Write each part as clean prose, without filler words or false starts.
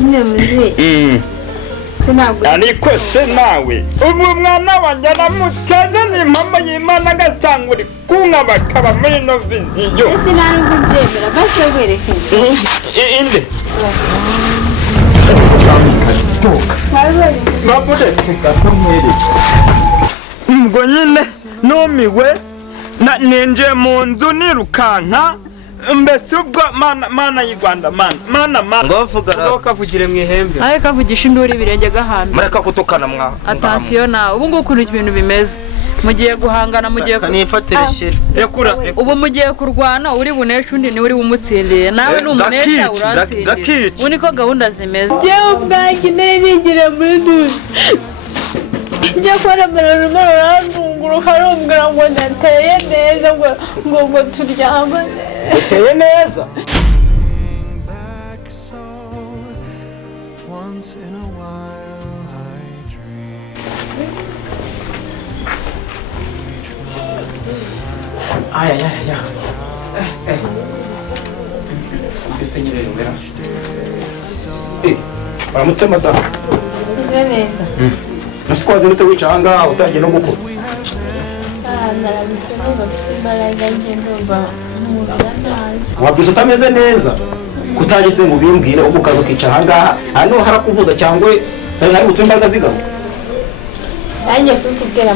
nyine muzi sinabwo ariko se nawe ubu mwana wanjye namuteze n'impamvu y'Imana agasanga uri kunka bakaba muri no viziyo ese ntabwo byemera base werekeye inde ubwo nyine numiwe ninjiye mu nzu nirukanka mbese ubwo mana y'u Rwanda mana ngo kavugire mu ihembe ariko kavugisha induru ibirenge gahana mureka kutukana mwa attention na ubu nguko ukuntu ibintu bimeze mugiye guhangana mugiye kanifatira shit rekura ubu mugiye kurwana uri bunesha undi ni uri bumutsindiye nawe n'umunesha uratsindiye ubu niko gahunda zimeze jewe ubwanjye nigire muri duze njya kora amararo arandunguruka arumbwira ngo ndateye neza ngo turyamane uteye neza aya baramutse mata uze neza nasikwaze nute wicanga utagiye no gukora naramutse numva mfite imbaraga njye ndumva umubiri ntazi wabyuze utameze neza kutagise ngo bimbwire ubwo ukaza ukicara ahangaha hano harakuvuza cyangwa hari gutuma imbaraga zigaruka nanjye kubikubwira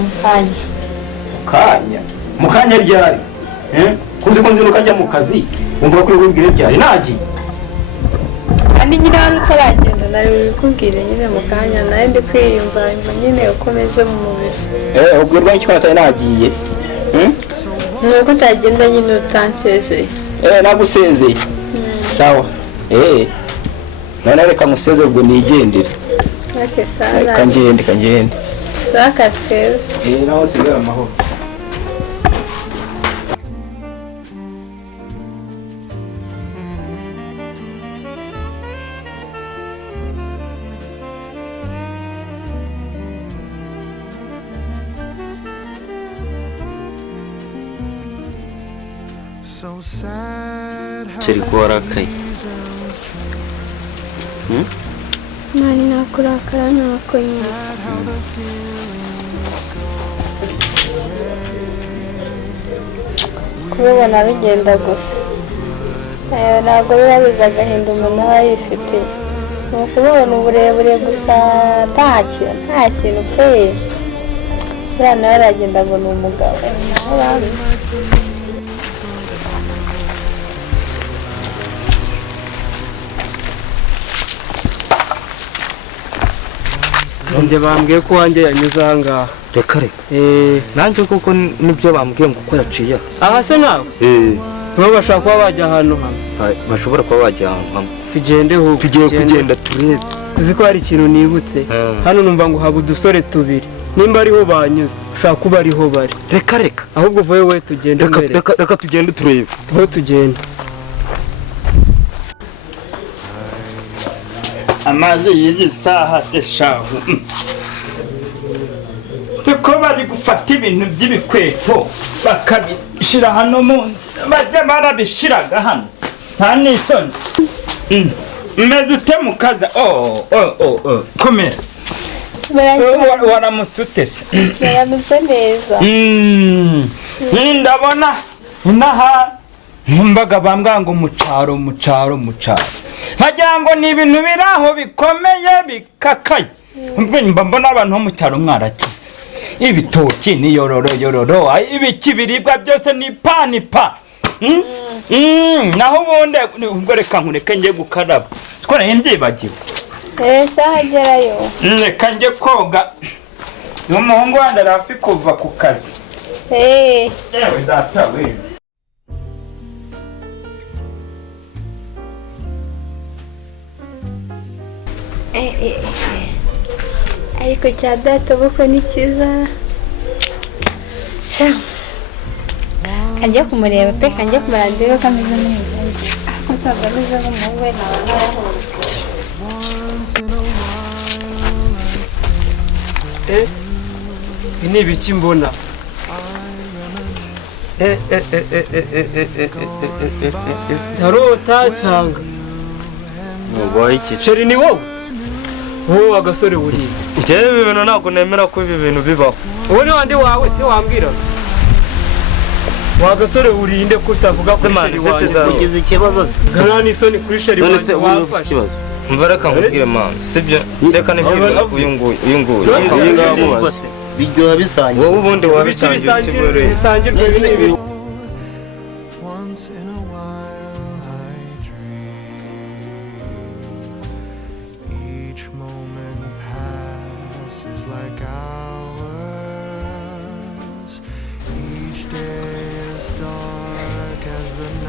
mu kanya ryari kuzi ko nzinuka njya mu kazi wumva ko wibwire ryari nagiye kandi nyine wari utaragenda nari bikubwire nyine mu kanya nawe ndi kwiyumva nyine ukomeze mu mubiri ubwirwa n'iki ko natari nagiye nuko utagenda nyine utansezeye nagusezeye sawa none reka musezere ubwo nigendere reka ngende akazi keza naho sigara amahoro kiri kuwarakaye mani nakurakara ntako nyine kubibona bigenda gusa ntabwo biba biza agahinda umuntu aba yifitiye ni ukubona uburebure gusa nta kintu pe buriya nawe aragenda ngo ni umugabo nawe babizi njye bambwiye ko wanjye yanyuze ahangaha reka nanjye kuko nibyo bambwiye ngo uko yaciye aha se nawe nibo bashaka kuba bajya ahantu hamwe bashobora kuba bajya ahantu hamwe tugende ahubwo tugiye kugenda turebe uzi ko hari ikintu nibutse hano numva ngo haba udusore tubiri nimba ariho banyuze ushaka kuba ariho bari reka ahubwo uvuye we tugende reka tugende turebe tuho tugende amazi y'izi saha se shahu ko bari gufata ibintu by'ibikweto bakabishira hano mu bajya barabishiraga hano nta n'isoni meze ute mu kaza komera waramutse utese yaramutse neza ndabona inaha numvaga bambwira ngo mucaro nkagira ngo ni ibintu biri aho bikomeye bikakaye mbona abantu bo mu cyaro mwarakize ibitoki ni yororo ibiki biribwa byose ni pa naho ubundi ubwo reka nkureke njye gukaraba twareye mbyibagiwe saha agerayo reka njye koga n'umuhungu wanjye arafi kuva ku kazi yewe data we ariko cya data bukwe ni cyiza sha kanjye kumureba pe kanjye kumurandira ko ameze neza ko tagameze nk'umuhungu we nawe ni ibiki mbona ntarota cyanga ngo iki sheri ni wowe wowe agasore uri njyewe ibi bintu ntabwo nemera ko ibi bintu bibaho wowe ni wandi wawe se wambwira wa gasore urinde ko utavuga ko sheri wanjye ugize ikibazo gana n'isoni kuri sheri wanjye wafashe umva reka nkubwire man sibyo reka nibwire uyu nguyu biryoha bisangiye wowe ubundi wabitangiye ikigore bisangirwe bini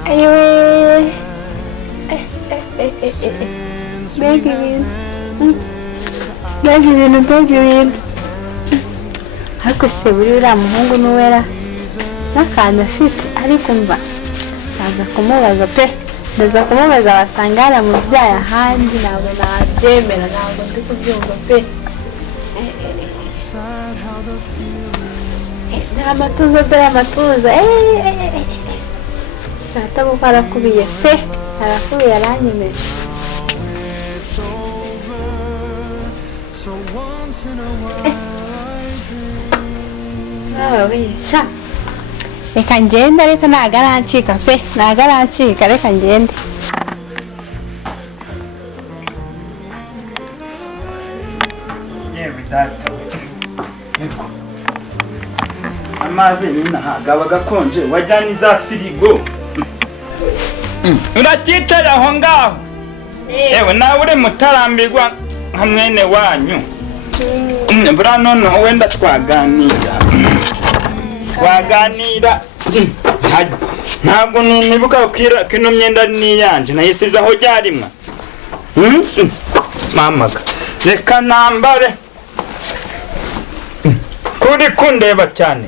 Ayo, bega ibintu ariko se buri uriya muhungu n'uwera n'akantu afite ariko mba ndaza kumubaza pe ndaza kumubaza wasanga yaramubyaye ahandi ntabwo nabyemera ntabwo ndi kubyumva pe ni amatuza dore amatuza data kuko arakubiye pe arakubiye aranyemeje sha reka ngende ariko ntabwo arancika pe ntabwo arancika reka ngende yewe data niko amazi nyine ntabwo aba agakonje wajyana iza firigo urakicaye aho ngaho yewe nawe uri mutarambirwa nka mwene wanyu buriya noneho wenda twaganira ntabwo nibuka ko ino myenda ari n'iyanje nayisize aho ryarimwa mamaga reka nambare kuri kundeba cyane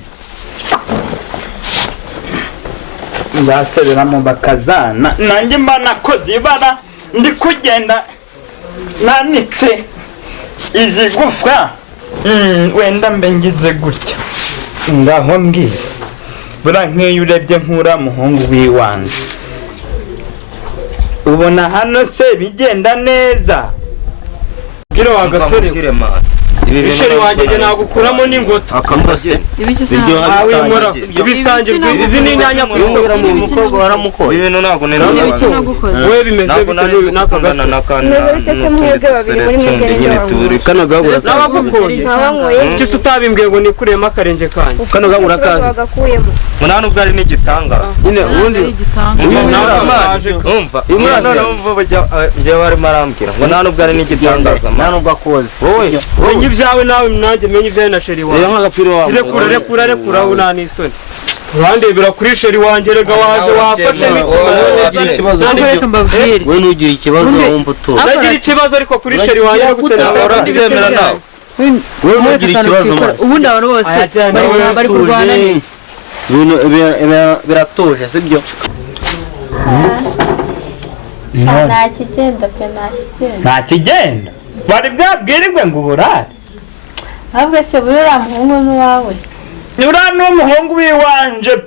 nzasereramo bakazana nanjye mba nakoze ibara ndi kugenda nanitse izi gufwa wenda mbe ngize gutya ngaho mbwira buriya nk'iyo urebye nk'uriya muhungu w'iwanjye ubona hano se bigenda neza bwira wa gasore isheri wanjye njye nagukuramo n'ingota akambase ibisangirwe izi ni inyanya ku isoko umukobwa waramukoye ibintu ntabwo nera we bimeze bitewe n'aka gasore meze bitese mwebwe babiri muri mwebwe nyine kano gahura n'abagukoye iki se utabimbwiye ngo nikuremo akarenge kanjye kano gahura kazi munani ubwo ari n'igitangaza nyine ubundi umva njyewe arimo arambwira ngo nta nubwo ari n'igitangaza nta nubwo akoze wowe ibyawe nawe nanjye menye ibyawe na sheri wawe rekura una n'isoni urandebera kuri sheri wanjye rega waje wafashe n'ikibazo we nugira ikibazo wumva utuye nagira ikibazo ariko kuri sheri wanjye no guterera urazemera nawe we nugira ikibazo ubundi abantu bose bari kurwana biratuje sibyo nta kigenda pe nta kigenda bari bwabwirirwe ngo uburare ahubwo se buri uriya muhungu n'uwawe uriya ni umuhungu w'iwanje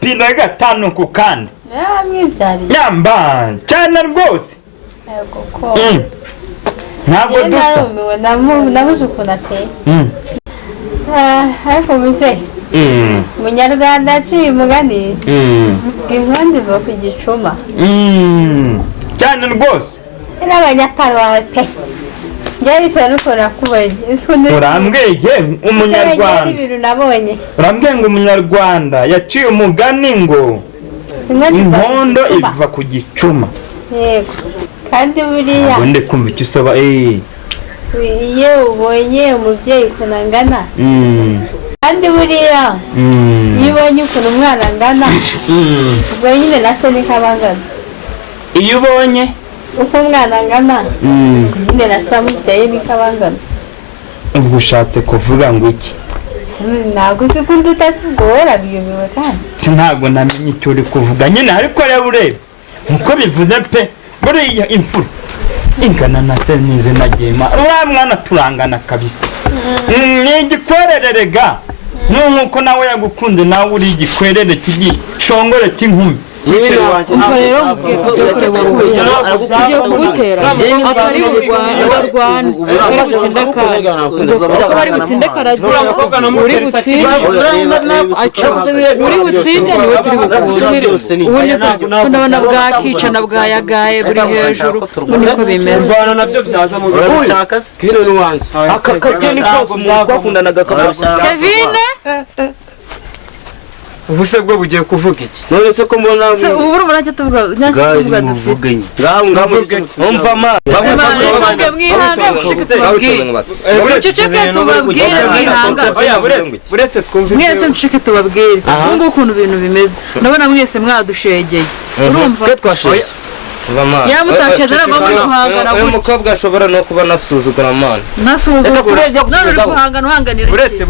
pire gatanu ku kandi mw'ibyariye nyamba cyane rwose yego ko ntabwo dusa nabuze ukuntu ateye ariko muze umunyarwanda aciye umugani inkondo iva ku gicuma cyane rwose n'abanyatari bawe pe njyewe bitewe n'ukuntu nakubonye urambweye umunyarwanda ibintu nabonye urambweye ngo umunyarwanda yaciye umugani ngo inkondo iva ku gicuma yego kandi buriya ubundi kumva icyo usaba iyo ubonye umubyeyi ukuntu angana kandi buriya iyo ubonye ukuntu umwana angana ubwo nyine na se niko aba angana iyo ubonye uko umwana angana nyine na se wamubyaye niko aba angana ubwo ushatse kuvuga ngo iki ntabwo uzi ko undi utasi ubwo warabiyobewe kandi ntabwo namenye icyo uri kuvuga nyine ariko reba urebe nkuko bivuze pe buriya imfura ingana na se n'izina ryema uriya mwana turangana kabisa ni igikwerererega nk'uko nawe yagukunze nawe uri igikwerere cy'igishongore cy'inkumi ikisheri wanjye umva rero mubwiye ko tugiye kugutera atari urwana bari butsinde kare bari butsinde karage uri butsinde niwe turi bukunda ubu niko ndabona bwakicana bwayagaye buri hejuru ubu niko bimeze urwana nabyo byaza mu urabishaka se hino ni wanjye aka kageni kose mwakundanaga kamushaka Kevine ubuse bwo bugiye kuvuga iki none se ko mbona ubu urumva ntacyo tuvuga muvuganye umva ma muceceke tubabwire mwihanga buretse twumva mwese muceceke tubabwire ubu ukuntu ibintu bimeze ndabona mwese mwadushegeye urumva ko twasheze yamutasheze ntabwo muri guhangana uyu mukobwa ashobora no kuba nasuzugura amana nasuzugura none uri guhangana uhanganira iki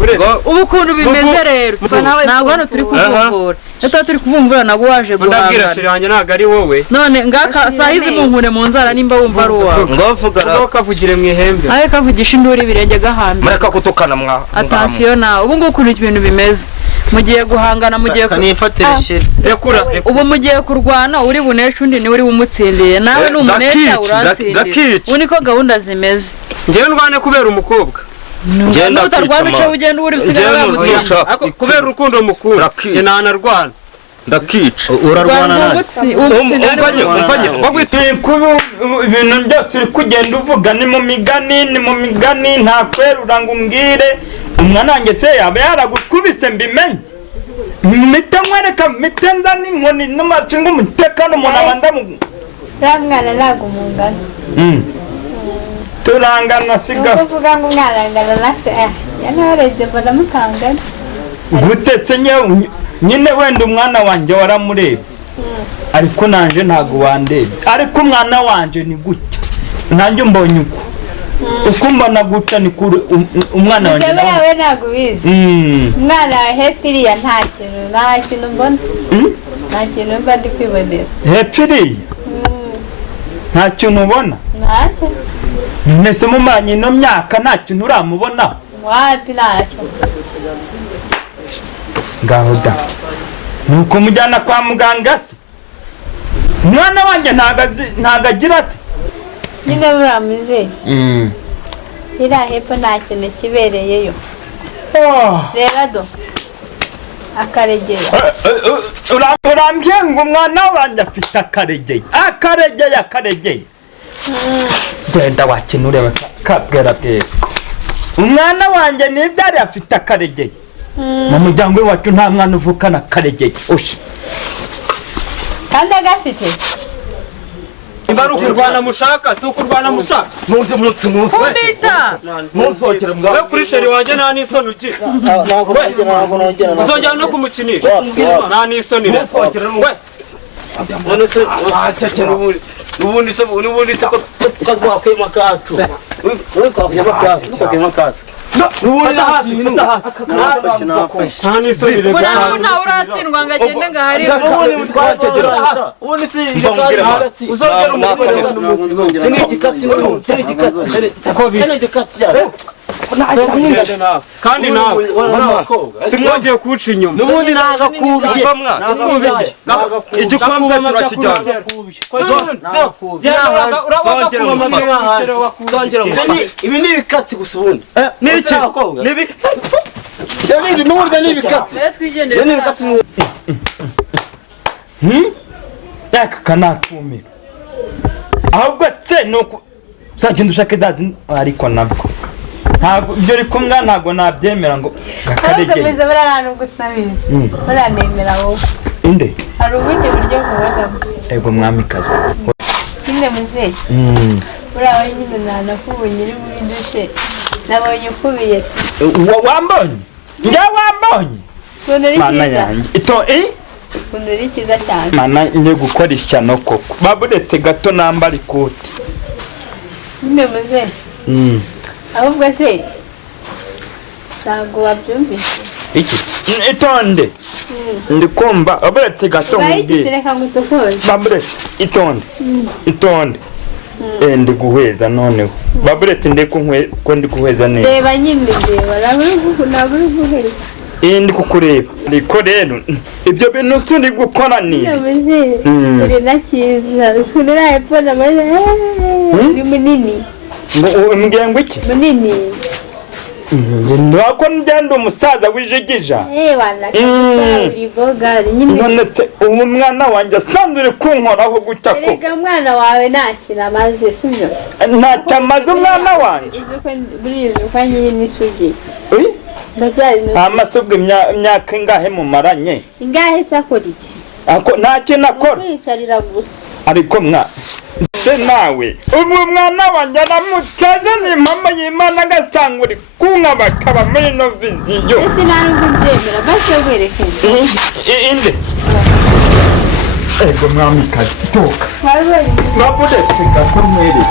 ubu ukuntu bimeze rero ntabwo hano turi kuvumbura tuba turi kuvumbura nabwo waje ndabwira guhangana sheri wanjye ntabwo ari wowe none ngaka saa hizi munkure mu nzara nimba wumva ari uwawe ngo kavugire mu ihembe ahe kavugisha induru ibirenge gahanda mureka kutukana mwa atansiyo nawe ubu ngubu ukuntu ibintu bimeze mugiye guhangana mugiye kanifatire sheri rekura ubu mugiye kurwana uri bunesha undi niwe uri bumutsindiye nawe ni umunesha uransindira ubu niko gahunda zimeze njyewe ndwane kubera umukobwa nutarwana uce ugenda uri busigara bamutsinda kubera urukundo mukunda njye ntanarwana ndakica urarwana bagwitiye kuba ibintu byose uri kugenda uvuga ni mu migani nta kwerura ngo umbwire umwana wanjye se yaba yaragukubise mbimenye mite nkwereka mite nza n'inkoni n'amacinga umutekano umuntu abanza mu uriya mwana ntabwo umungana turangana siga nuko uvuga ngo umwana angana na se yanarebye mbona mutangana gute se nyine wenda umwana wanjye waramurebye ariko nanje ntabwo wandebye ariko umwana wanje ni gutya nanjye mbonye uko mbona gutya ni kure umwana wanjye nawe ntabwo ubizi umwana wa hepfo iriya nta kintu mbona nta kintu mba ndi kwibonera hepfo iriya nta kintu ubona ntacyo mwese mumanye ino myaka nta kintu uramubona wapi ntacyo ngaho da nuko mujyana kwa muganga se umwana wanjye ntago agira se nyine buriya muzehe iriya hepfo nta kintu kibereyeyo rero do akaregeye urambye ngo umwana wanjye afite akaregeye genda wakina ureba kabwera bwera umwana wanjye n'ibyari afite akaregeye mu muryango wacu nta mwana uvukana akaregeye ushi kandi agafite niba ari ukurwana mushaka si ukurwana mushaka n'undi munsi kumbita ntuzongere we kuri sheri wanjye nta n'isoni ugira uzongera no kumukinisha nta n'isoni we none se ubundi se ko twakuyemo kacu we twakuyemo kacu nta n'isoni reka nta uratsindwa ngo agende ngo ahari ubundi si uzongera kandi nawe simwongeye kuwuca inyuma n'ubundi nagakubye igikombe turakijyana ibi ni ibikatsi gusa ubundi n'iki n'ubundi ni ibikatsi yaka kanatumira ahubwo se nuko uzagenda ushake zazi ariko nabwo ntabwo ibyo uri kumwe ntabwo nabyemera ngo ahubwo mbize buriya nubwo utabizi buriya nemera wowe inde hari ubundi buryo bubonamo ego mwamikazi nyine muzehe buriya we nyine ntanakubonye uri muri dushe nabonye ukubiye wambonye njya wambonye ukuntu uri mana cyiza yanjye ukuntu uri cyiza cyane mana njye gukora ishyano koko baburetse gato nambara ikoti nyine muzehe ahubwo se ntabwo wabyumvise iki itonde ndi kumva baburetse gato bayikise reka ngo utukuze baburetse itonde ndi guheza noneho baburetse ko ndi guheza neza reba nyine ndeba ntabwo uri guheza ndi kukureba ariko rero ibyo bintu suri gukora ni uri nakiza usunira hepfo na uri munini ngo iki munini Ndako ndendo umusaza wijigija. Wana uri boga nyine. None se umwana wanjye asanzwe kunkoraho gutako. Erega umwana wawe nakina amaze sinyo. Ntacyo amaze umwana wanjye. Burizo kwanye n'isugi. Amasubwe imyaka ingahe mumaranye? Ingahe sakora iki? Ako ntacyo nakora. Kwicarira gusa. Ariko se nawe ubu mwana wanjye namutaze ni mama y'Imana gasanga uri kunka bakaba muri no viziyo. Ese narumva mbyemera base werekeye. Inde. Ego mwami kazi toka. Hawe. Mabude tsinga kumwere.